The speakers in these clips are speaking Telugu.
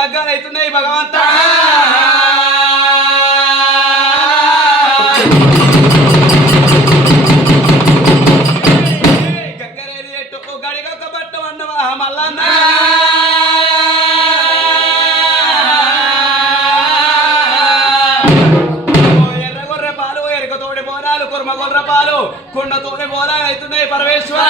లగ్గాలు అవుతున్నాయి భగవంతా గంగరేది ఎట్టు గడిగొక్క పట్టు అన్నవా మల్లన్న ఎర్రగొర్రె పాలు ఎరకతోటి బోనాలు కుర్మగొర్రె పాలు కుండతోటి బోనాలు అవుతున్నాయి పరమేశ్వర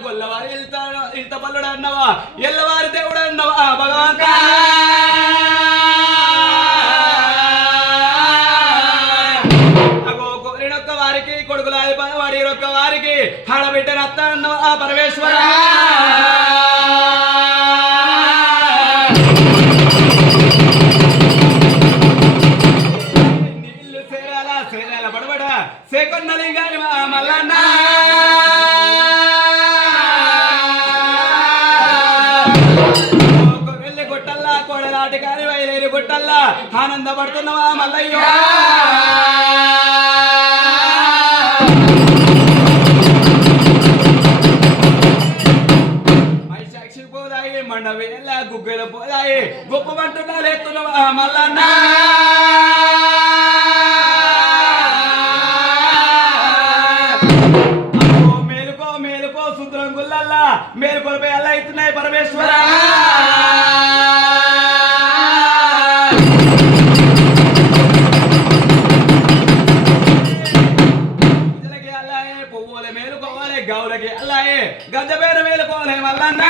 గొల్లవారి ఇంత పల్లుడు అన్నవా ఎల్లవారి దేవుడు అన్నవా భగవంత అగో కోరినొక్క వారికి కొడుకులాది వాడి ఒక్క వారికి ఆడబిడ్డను అత్త అన్నవా పరమేశ్వర నీళ్లు సేరాల సేరాల పడబడ సేకొన్నలి గాని మల్లన్న కోడలాటి కాని వైలేరు గుట్టల్లా ఆనందపడుతున్నావా మల్లయ్యో మైసాక్షి పోదాయి మండవేళ్ళ గుగ్గలు పోదాయి గొప్ప మంటున్నాలు ఎత్తున్నావా మల్లన్న మేలుకో మేలుకో సుద్రం గుల్లల్లా మేలుకొలిపై అలా అవుతున్నాయి పరమేశ్వర గౌలకి అల్లాయే గద్ద పేరు మేలుకోలే మల్లన్న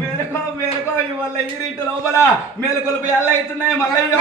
మేలుకో మేలుకో ఇవల్ల ఈ రీతి లోపల మేలుకొలిపి అల్ల అవుతున్నాయి మల్లయ్య